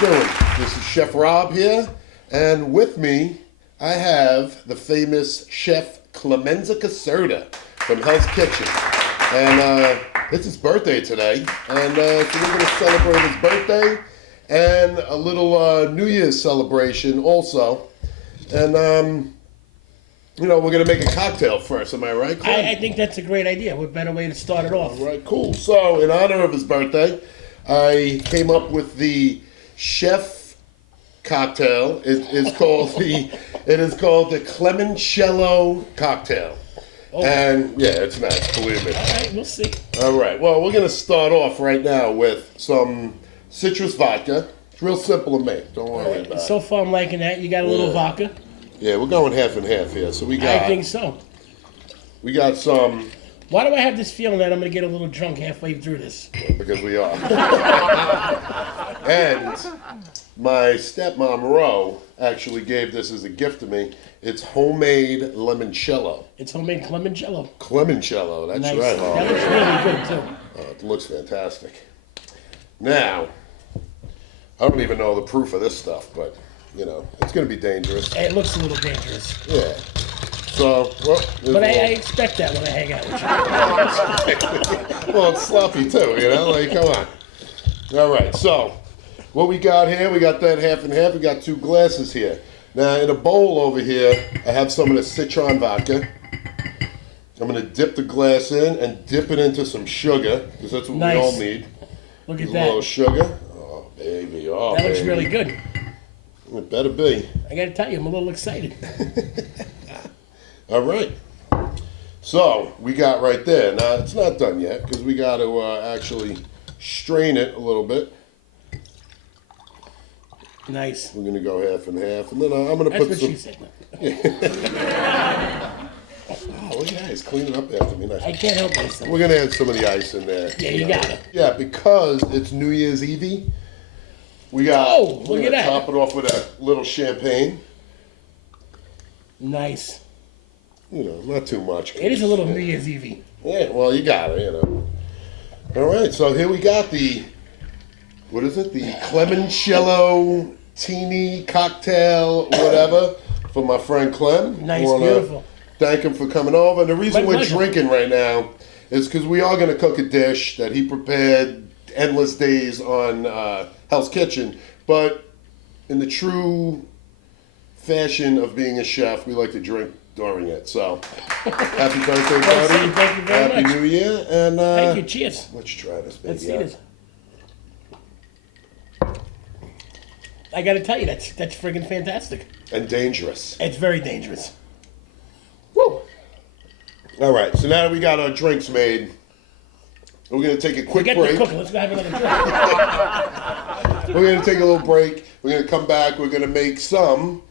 you doing? This is Chef Rob here, and with me I have the famous Chef Clemenza Caserta from Hell's Kitchen. And it's his birthday today, and so we're going to celebrate his birthday and a little New Year's celebration also. And you know, we're going to make a cocktail first, am I right, Clem? I think that's a great idea. What better way to start it off? All right, cool. So, in honor of his birthday, I came up with the Chef cocktail. It is called the Clemencello cocktail. Oh. And yeah, it's nice, believe me. All right, we'll see. All right, well, we're going to start off right now with some citrus vodka. It's real simple to make, don't worry about it. So far, I'm liking that. You got a little vodka. Yeah, we're going half and half here. So we got. I think so. We got some. Why do I have this feeling that I'm going to get a little drunk halfway through this? Because we are. And my stepmom Ro actually gave this as a gift to me. It's homemade limoncello. It's homemade Clemencello. Clemencello, that's nice. right. That looks really good too. It looks fantastic. Now, I don't even know the proof of this stuff, but you know, it's going to be dangerous. It looks a little dangerous. Yeah. So, well. But I expect that when I hang out with you. Well, it's sloppy too, you know? Like, come on. All right, so what we got here, we got that half and half. We got 2 glasses here. Now, in a bowl over here, I have some of the citron vodka. I'm going to dip the glass in and dip it into some sugar, because that's what we all need. Look at that. A little sugar. Oh, baby. Oh, that looks really good. It better be. I got to tell you, I'm a little excited. All right. So, we got right there. Now, it's not done yet, because we got to actually strain it a little bit. Nice. We're going to go half and half, and then I'm going to put some... That's what she said. Oh, look at that. He's cleaning up after me. Nice. I can't help myself. We're going to add some of the ice in there. Yeah, you got it. Yeah, because it's New Year's Eve. We got... Oh, look at that. Top it off with a little champagne. Nice. You know, not too much. It is a little New Year's Eve. Yeah, well, you got it, you know. All right, so here we got the... What is it? The Clemencello teeny cocktail, whatever, for my friend Clem. Nice, beautiful. Thank him for coming over. And the reason we're drinking right now is because we are going to cook a dish that he prepared endless days on Hell's Kitchen. But in the true fashion of being a chef, we like to drink during it. So, happy birthday, buddy. Thank you very much. Happy New Year. And thank you. Cheers. Let's try this, baby. Let's see this. I got to tell you, that's friggin' fantastic. And dangerous. It's very dangerous. Woo! All right, so now that we got our drinks made, we're going to take a quick break. Forget the cooking. Let's go have another drink. We're going to take a little break. We're going to come back. We're going to make some...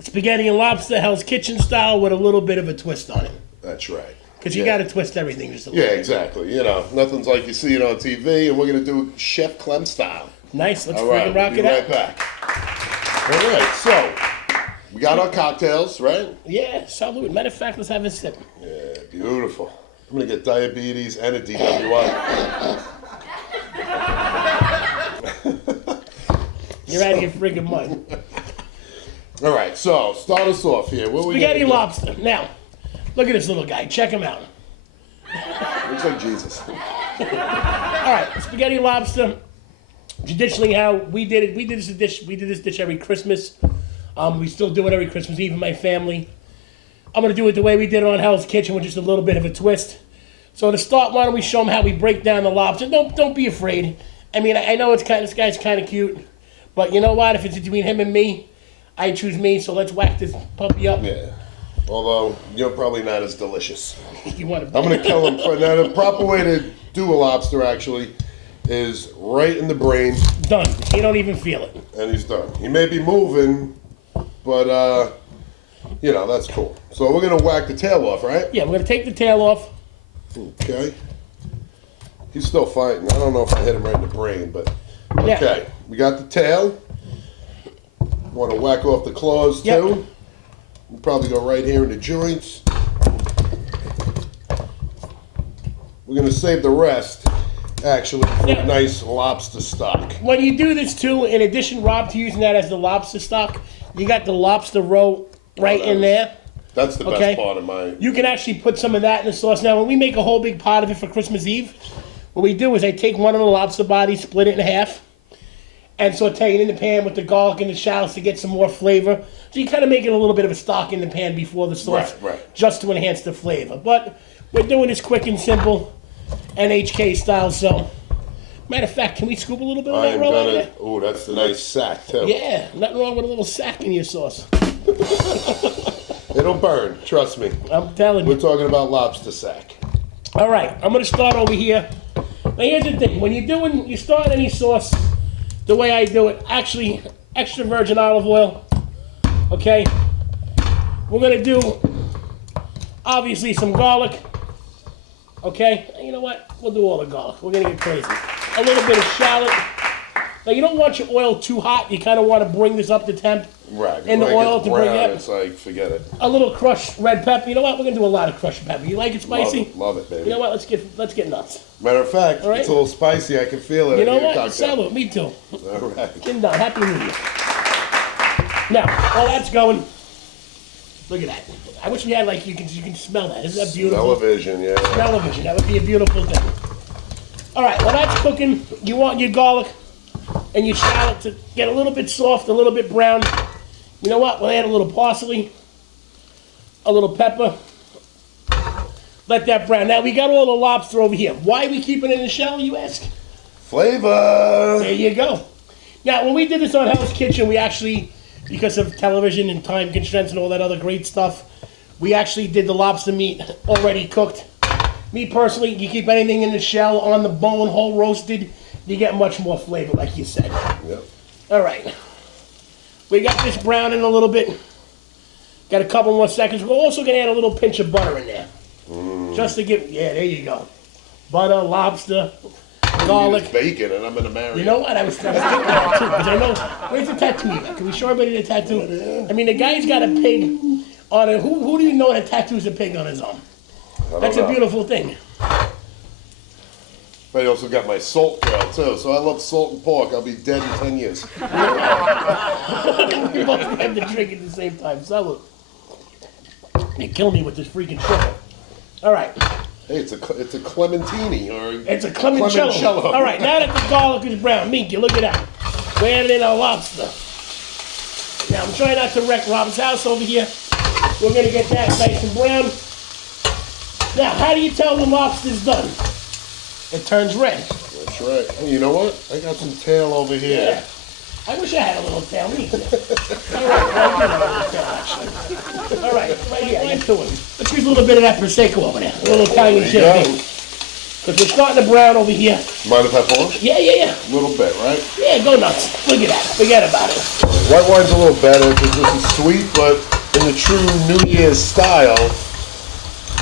spaghetti and lobster, Hell's Kitchen style, with a little bit of a twist on it. That's right. Because you got to twist everything just a little bit. bit. Exactly. You know, nothing's like you see it on TV, and we're going to do Chef Clem style. Nice. Let's friggin' rock it out. All right, back. All right, so we got our cocktails, right? Yeah, salute. Matter of fact, let's have a sip. Yeah, beautiful. I'm going to get diabetes and a DWI. You're out of your friggin' mind. All right, so start us off here. What spaghetti lobster. Now, look at this little guy. Check him out. Looks like Jesus. All right, spaghetti lobster. Traditionally, how we did it, we did this dish every Christmas. We still do it every Christmas Eve in my family. I'm gonna do it the way we did it on Hell's Kitchen with just a little bit of a twist. So to start, why don't we show them how we break down the lobster? Don't be afraid. I mean, I know this guy's kind of cute, but you know what? If it's between him and me, I choose me. So let's whack this puppy up. Yeah. Although you're probably not as delicious. You want to? I'm gonna kill him. Now the proper way to do a lobster actually is right in the brain. Done. He don't even feel it. And he's done. He may be moving, but you know, that's cool. So we're gonna whack the tail off, right? Yeah, we're gonna take the tail off. Okay. He's still fighting. I don't know if I hit him right in the brain, but okay. Yeah. We got the tail. Want to whack off the claws too. We'll probably go right here in the joints. We're gonna save the rest actually, for Yeah. nice lobster stock. When you do this too, in addition, Rob, to using that as the lobster stock, you got the lobster roe right in there. That's the Okay. best part of my. You can actually put some of that in the sauce. Now, when we make a whole big pot of it for Christmas Eve, what we do is I take one of the lobster bodies, split it in half, and saute it in the pan with the garlic and the shallots to get some more flavor. So you kind of make it a little bit of a stock in the pan before the sauce, Right. just to enhance the flavor. But we're doing this quick and simple, NHK style. So, matter of fact, can we scoop a little bit of I that am roe out gonna. there? Oh, that's the nice sack too. Yeah, nothing wrong with a little sack in your sauce. It'll burn. Trust me. I'm telling We're you. talking about lobster sack. All right, I'm gonna start over here. Now here's the thing: when you start any sauce, the way I do it, actually extra virgin olive oil. Okay, we're gonna do obviously some garlic. Okay, and you know what? We'll do all the garlic. We're gonna get crazy. A little bit of shallot. Now you don't want your oil too hot. You kind of want to bring this up to temp. Right. In the When it oil gets to bring brown, it. It's like forget it. A little crushed red pepper. You know what? We're gonna do a lot of crushed pepper. You like it Love spicy? it, love it, baby. You know what? Let's get nuts. Matter of fact, right. it's a little spicy. I can feel it. You know in your what? cocktail. Salute. Me too. All right. Getting done. Happy New Year. Now, while that's going, look at that. I wish we had like you can smell that. Isn't that beautiful? Television, yeah. Television. That would be a beautiful thing. All right. While that's cooking, you want your garlic and your shallot to get a little bit soft, a little bit brown. You know what? We'll add a little parsley, a little pepper. Let that brown. Now we got all the lobster over here. Why are we keeping it in the shell, you ask? Flavor. There you go. Now, when we did this on Hell's Kitchen, we actually, because of television and time constraints and all that other great stuff, we actually did the lobster meat already cooked. Me personally, you keep anything in the shell, on the bone, whole roasted, you get much more flavor, like you said. Yep. All right. We got this browning a little bit. Got a couple more seconds. We're also going to add a little pinch of butter in there. Just to give, yeah, there you go. Butter, lobster, garlic. It's bacon, and I'm gonna marry. You know what? I was thinking that too, because I know, where's the tattoo you got? Can we show everybody the tattoo? I mean, the guy's got a pig on it. Who do you know that tattoos a pig on his arm? That's a beautiful thing. But I also got my salt trail too, so I love salt and pork. I'll be dead in 10 years. We both have to drink at the same time. Salute. You kill me with this freaking sugar. All right. Hey, it's a clementini or It's a clemencello. All right, now that the garlic is brown, Minky, look at that. We're adding in our lobster. Now, I'm trying not to wreck Rob's house over here. We're going to get that nice and brown. Now, how do you tell the lobster's done? It turns red. That's right. Hey, you know what? I got some tail over here. Yeah. I wish I had a little tail. Me too. All right, I do have a little tail, actually. All right, right here, get to it. Let's use a little bit of that Prosecco over there. A little Italian There you champagne. Because we're starting to brown over here. Mind if I pour? Yeah. A little bit, right? Yeah, go nuts. Look at that. Forget about it. White wine's a little better because this is sweet, but in the true New Year's style,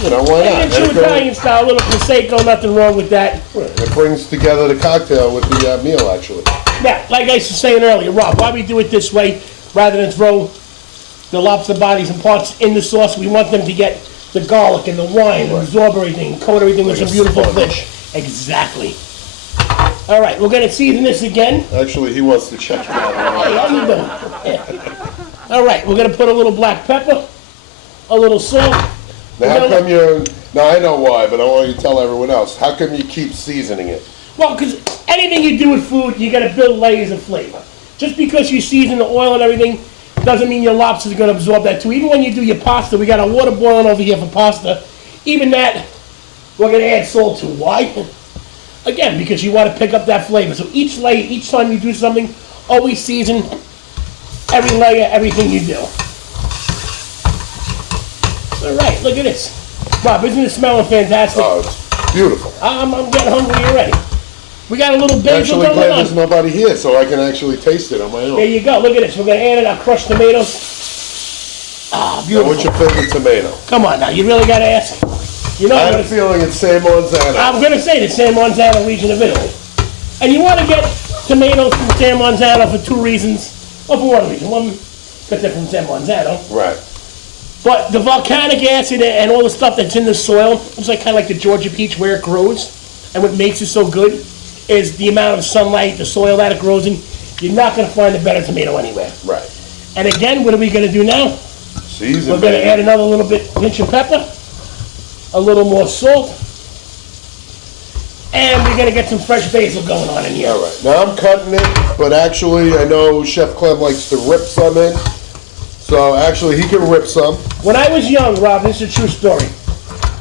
you know, why not? And true Italian style, a little Prosecco, nothing wrong with that. It brings together the cocktail with the meal, actually. Now, like I was saying earlier, Rob, why we do it this way rather than throw the lobster bodies and parts in the sauce? We want them to get the garlic and the wine and absorb everything, coat everything with Like some a beautiful sponge. fish. Exactly. All right, we're going to season this again. Actually, he wants to check it out. Hey, how you doing? Yeah. All right, we're going to put a little black pepper, a little salt. Now, how come you're... Now, I know why, but I want you to tell everyone else. How come you keep seasoning it? Well, because anything you do with food, you got to build layers of flavor. Just because you season the oil and everything doesn't mean your lobster's going to absorb that too. Even when you do your pasta, we got our water boiling over here for pasta. Even that, we're going to add salt to. Why? Again, because you want to pick up that flavor. So each layer, each time you do something, always season every layer, everything you do. All right, look at this. Rob, isn't it smelling fantastic? Oh, it's beautiful. I'm getting hungry already. We got a little basil Actually, going glad on. there's nobody here, so I can actually taste it on my There own. you go. Look at this. We're going to add in our crushed tomatoes. Ah, Now, beautiful. what's your favorite tomato? Come on now. You really got to ask. You know, I I'm had a feeling it's San Marzano. going to say the San Marzano region of Italy. And you want to get tomatoes from San Marzano for two reasons. Well, for one reason. One, because they're from San Marzano. Right. But the volcanic acid and all the stuff that's in the soil, it's like kind of like the Georgia peach where it grows. and what makes it so good is the amount of sunlight, the soil that it grows in. You're not going to find a better tomato anywhere. Right. And again, what are we going to do now? Season. We're going to add another little bit pinch of pepper, a little more salt, and we're going to get some fresh basil going on in here. All right. Now I'm cutting it, but actually I know Chef Clem likes to rip some in. So actually he can rip some. When I was young, Rob, this is a true story.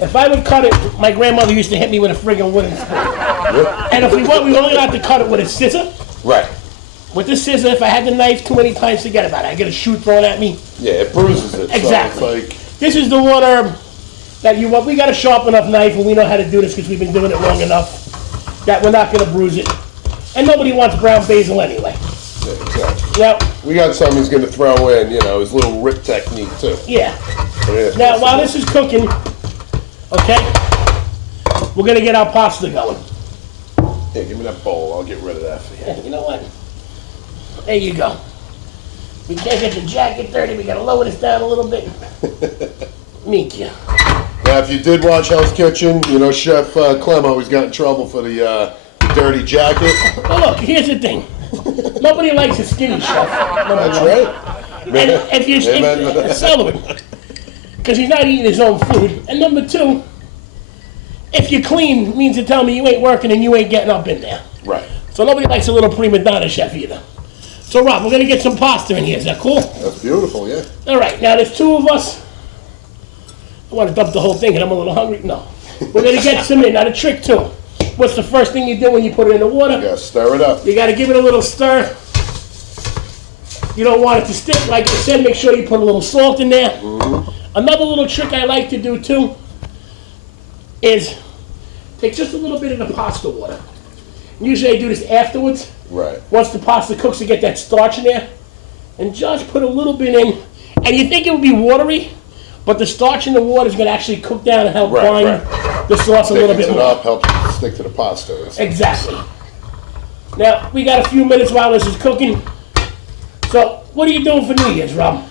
If I would cut it, my grandmother used to hit me with a friggin' wooden spoon. Yep. And if we were only allowed to cut it with a scissor. Right. With the scissor, if I had the knife too many times, forget about it. I get a shoot thrown at me. Yeah, it bruises it. Exactly. So it's like, this is the one herb that you want. We got a sharp enough knife, and we know how to do this because we've been doing it long enough that we're not going to bruise it. And nobody wants brown basil anyway. yeah, exactly. Now, We got something he's going to throw in, you know, his little rip technique too. yeah. Yeah. Now, while this is cooking, okay, we're going to get our pasta going. Hey, give me that bowl. I'll get rid of that for you. Yeah, you know what? There you go. We can't get the jacket dirty. We got to lower this down a little bit. Meet you. Now, if you did watch Hell's Kitchen, you know Chef Clem always got in trouble for the dirty jacket. Well, look, here's the thing. Nobody likes a skinny chef. That's right. And if you're because he's not eating his own food. And number two, if you're clean, it means to tell me you ain't working and you ain't getting up in there. Right. So nobody likes a little prima donna chef either. So Rob, we're gonna get some pasta in here. Is that cool? That's beautiful, yeah. All right. Now there's two of us. I want to dump the whole thing, and I'm a little hungry. No, we're gonna get some in. Now the trick too. What's the first thing you do when you put it in the water? You gotta stir it up. You got to give it a little stir. You don't want it to stick. Like I said, make sure you put a little salt in there. Mm-hmm. Another little trick I like to do too is take just a little bit of the pasta water. Usually I do this afterwards. Right. Once the pasta cooks, to get that starch in there. And just put a little bit in. And you think it would be watery, but the starch in the water is going to actually cook down and help bind the sauce a little bit Thickens it more. up, helps it stick to the pasta. Exactly. Now, we got a few minutes while this is cooking. So, what are you doing for New Year's, Rob?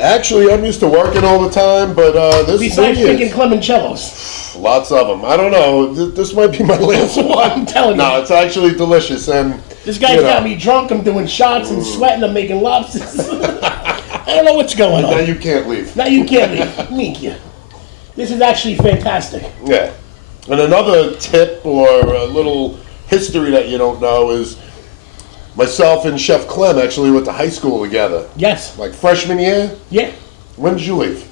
Actually, I'm used to working all the time, but this Besides New drinking Year's, Clemencellos. lots of them. I don't know. This might be my last one. I'm telling you. No, it's actually delicious, and This guy's got me drunk. I'm doing shots and sweating. I'm making lobsters. I don't know what's going now on. you can't leave. Now you can't leave. Meet you. This is actually fantastic. Yeah. And another tip or a little history that you don't know is myself and Chef Clem actually went to high school together. Yes. Like freshman year? Yeah. When did you leave?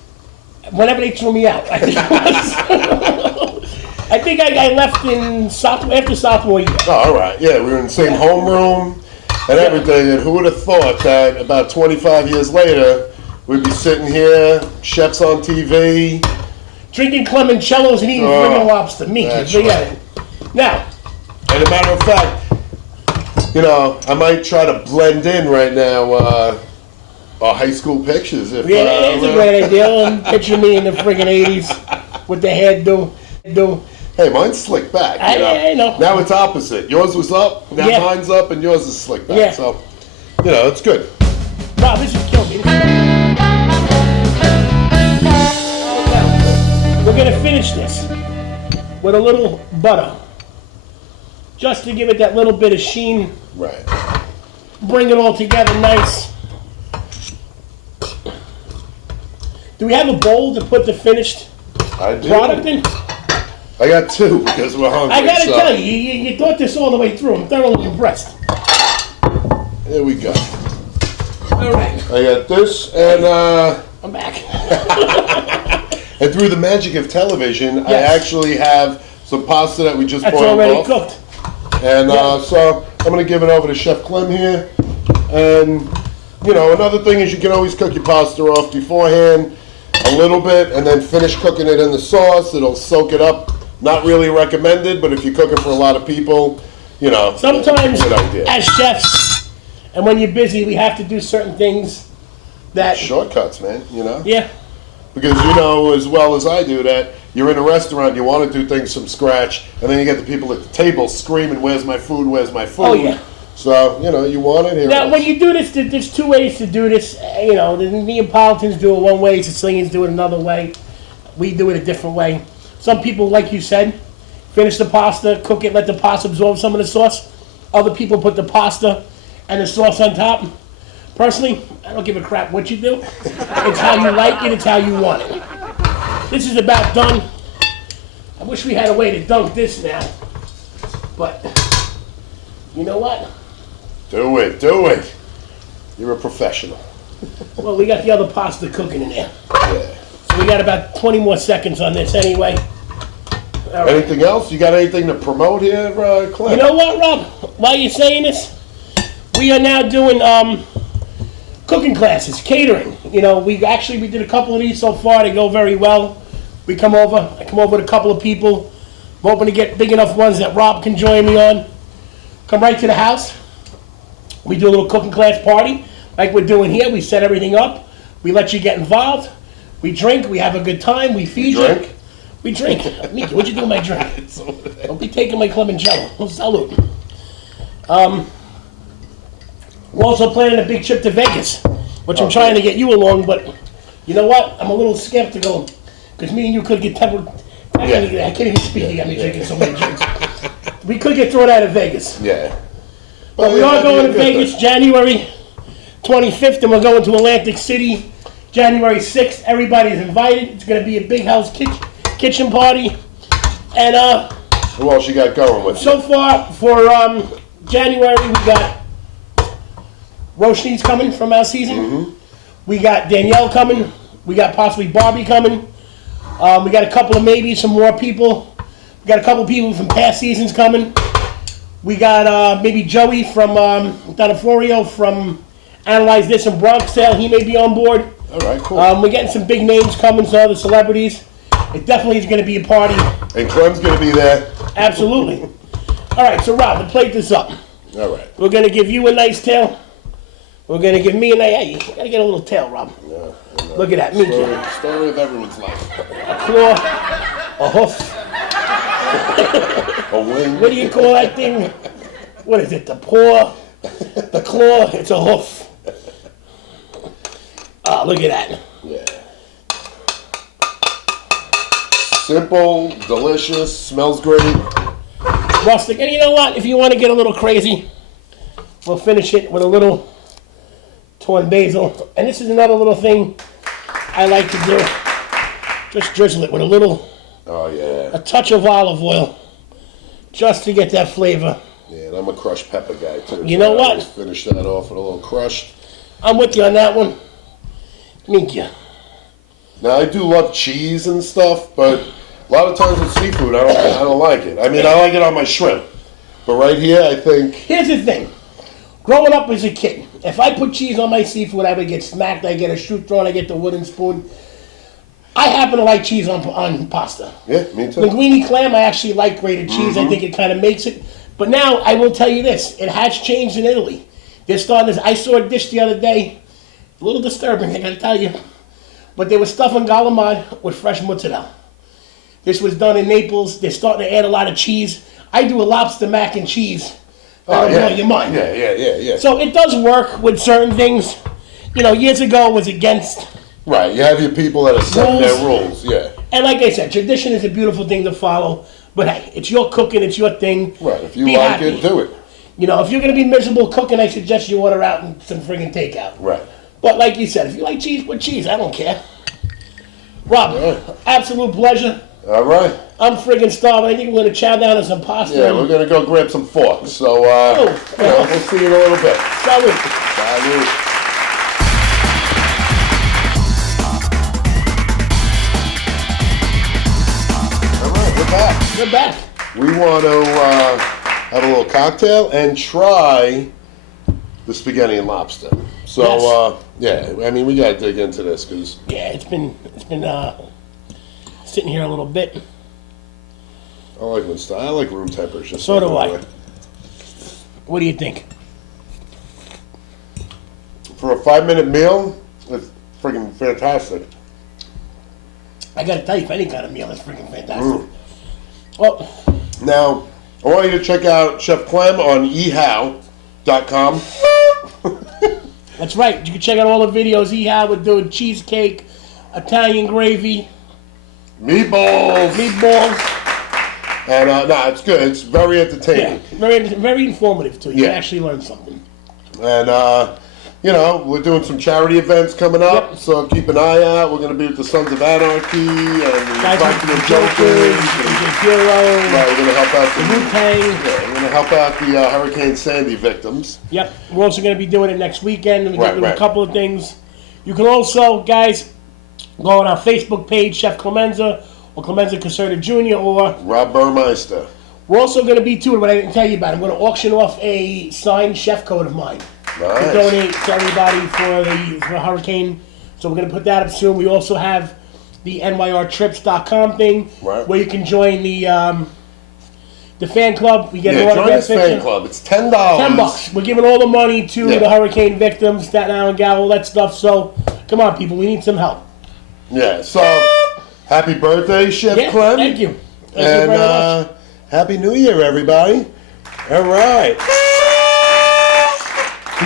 Whenever they threw me out, I think it was. I think I left in after sophomore year. Oh, all right. Yeah, we were in the same homeroom and everything. And who would have thought that about 25 years later, we'd be sitting here, chefs on TV. Drinking Clemencellos and eating friggin' lobster. Meet you. that's Forget it. Now, And a matter of fact, you know, I might try to blend in right now our high school pictures. If, yeah, it's a great idea. And picture me in the friggin' 80s with the hairdo. Hey, mine's slick back. I know. Now it's opposite. Yours was up, now Yeah. mine's up, and yours is slick back. Yeah. So, you know, it's good. Rob, this is killing me. We're gonna finish this with a little butter, just to give it that little bit of sheen. Right. Bring it all together nice. Do we have a bowl to put the finished I do. product in? I got two because we're hungry. I gotta so tell you, you thought this all the way through. I'm thoroughly impressed. There we go. All right, I got this, and I'm back. and through the magic of television, I Yes. actually have some pasta that we just That's boiled already off. cooked. And so I'm going to give it over to Chef Clem here. And, you know, another thing is you can always cook your pasta off beforehand a little bit and then finish cooking it in the sauce. It'll soak it up. Not really recommended, but if you're cooking for a lot of people, you know, Sometimes, good idea. as chefs, and when you're busy, we have to do certain things that, Shortcuts, man, you know? yeah, Because you know as well as I do that you're in a restaurant, you want to do things from scratch, and then you get the people at the table screaming, "Where's my food? Where's my food?" Oh, yeah. So, you know, you want it here. Now, when you do this, there's two ways to do this. You know, the Neapolitans do it one way, Sicilians do it another way. We do it a different way. Some people, like you said, finish the pasta, cook it, let the pasta absorb some of the sauce. Other people put the pasta and the sauce on top. Personally, I don't give a crap what you do. It's how you like it, it's how you want it. This is about done. I wish we had a way to dunk this now. But, you know what? Do it. You're a professional. Well, we got the other pasta cooking in there. Yeah. So we got about 20 more seconds on this anyway. All right. Anything else? You got anything to promote here, Clem? You know what, Rob? While you're saying this, we are now doing cooking classes, catering. You know, we did a couple of these so far. They go very well. I come over with a couple of people. I'm hoping to get big enough ones that Rob can join me on. Come right to the house. We do a little cooking class party like we're doing here. We set everything up. We let you get involved. We drink. We have a good time. We feed you. Drink? We drink. Miki, what'd you do with my drink? Don't be taking my CLEMENCELLO. Oh, salute. We're also planning a big trip to Vegas, which I'm trying to get you along, but you know what? I'm a little skeptical because me and you could get tempered. I can't even speak. I got me drinking so many drinks. We could get thrown out of Vegas. Yeah. But we are going to Vegas January 25th, and we're going to Atlantic City January 6th. Everybody's invited. It's going to be a big house kitchen party. And who else you got going with you? so far for January, we got Roshni's coming from our season. Mm-hmm. We got Danielle coming. We got possibly Barbie coming. We got a couple of maybe some more people. We got a couple of people from past seasons coming. We got maybe Joey from Donofrio from Analyze This in Bronx Tale. He may be on board. All right, cool. We're getting some big names coming, some other celebrities. It definitely is going to be a party. And Clem's going to be there. Absolutely. All right, so Rob, to plate this up. All right. We're going to give you a nice tail. We're going to give me a nice... Hey, you got to get a little tail, Rob. Yeah, Look at that. Me story of everyone's life. A claw, a hoof. A wing. What do you call that thing? What is it? The paw, the claw. It's a hoof. Oh, look at that. Yeah. Simple, delicious, smells great. Rustic. And you know what? If you want to get a little crazy, we'll finish it with a little torn basil. And this is another little thing I like to do. Just drizzle it with a little, a touch of olive oil, just to get that flavor. Yeah, and I'm a crushed pepper guy too. You know what? Always finish that off with a little crushed. I'm with you on that one. Thank you. Now I do love cheese and stuff, but a lot of times with seafood, I don't like it. I mean, I like it on my shrimp, but right here, I think. Here's the thing. Growing up as a kid, if I put cheese on my seafood, I would get smacked. I get a shoe thrown. I get the wooden spoon. I happen to like cheese on pasta. Yeah, me too. Linguine clam, I actually like grated cheese. I think it kind of makes it. But now, I will tell you this. It has changed in Italy. They're starting to, I saw a dish the other day. A little disturbing, I got to tell you. But they were stuffing galamad with fresh mozzarella. This was done in Naples. They're starting to add a lot of cheese. I do a lobster mac and cheese. That'll blow your mind. Yeah. So it does work with certain things. You know, years ago it was against... Right, you have your people that are setting their rules, yeah. And like I said, tradition is a beautiful thing to follow. But hey, it's your cooking, it's your thing. Right, if you Be like happy. it, do it. You know, if you're going to be miserable cooking, I suggest you order out and some friggin' takeout. Right. But like you said, if you like cheese, put cheese. I don't care. Rob, absolute pleasure. All right. I'm friggin' starving. I think we're going to chow down on some pasta. Yeah, we're going to go grab some forks. So, we'll see you in a little bit. Salute. Salute. All right, we're back. We're back. We want to have a little cocktail and try the spaghetti and lobster. So, I mean, we got to dig into this because... Yeah, it's been sitting here a little bit. I like room temperature. So do I. What do you think? For a 5-minute meal, it's freaking fantastic. I got to tell you, for any kind of meal, it's freaking fantastic. Well, now, I want you to check out Chef Clem on ehow.com. that's right. You can check out all the videos he had with doing cheesecake, Italian gravy, Meatballs. And it's good. It's very entertaining. Yeah, very informative too. You Yeah. can actually learn something. And we're doing some charity events coming up, Yep. so keep an eye out. We're going to be with the Sons of Anarchy and the Guys like Practical the Jokers. the Heroes, Right, we're going to help out the Wu-Tang. Yeah, we're going to help out the Hurricane Sandy victims. Yep. We're also going to be doing it next weekend. We're Right, doing right. a couple of things. You can also, guys, go on our Facebook page, Chef Clemenza or Clemenza Caserta Jr. or Rob Burmeister. we're also going to be too. What I didn't tell you about, I'm going to auction off a signed chef code of mine to Nice. donate to everybody for Hurricane. So we're going to put that up soon. We also have the nyrtrips.com thing Right. where you can join the fan club. We get an Yeah, join autograph this fan picture. club. It's $10. $10. We're giving all the money to Yeah. the hurricane victims, Staten Island gal, all that stuff. So come on, people, we need some help. Yeah, so happy birthday, Chef Yeah, Clem. thank you. Thank you And very much. Happy New Year, everybody. All right.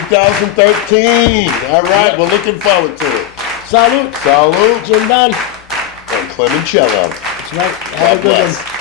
2013. All right, we're looking forward to it. Salute. Salute Jim Don. and Clemencello. That's right. Have God a good bless. one.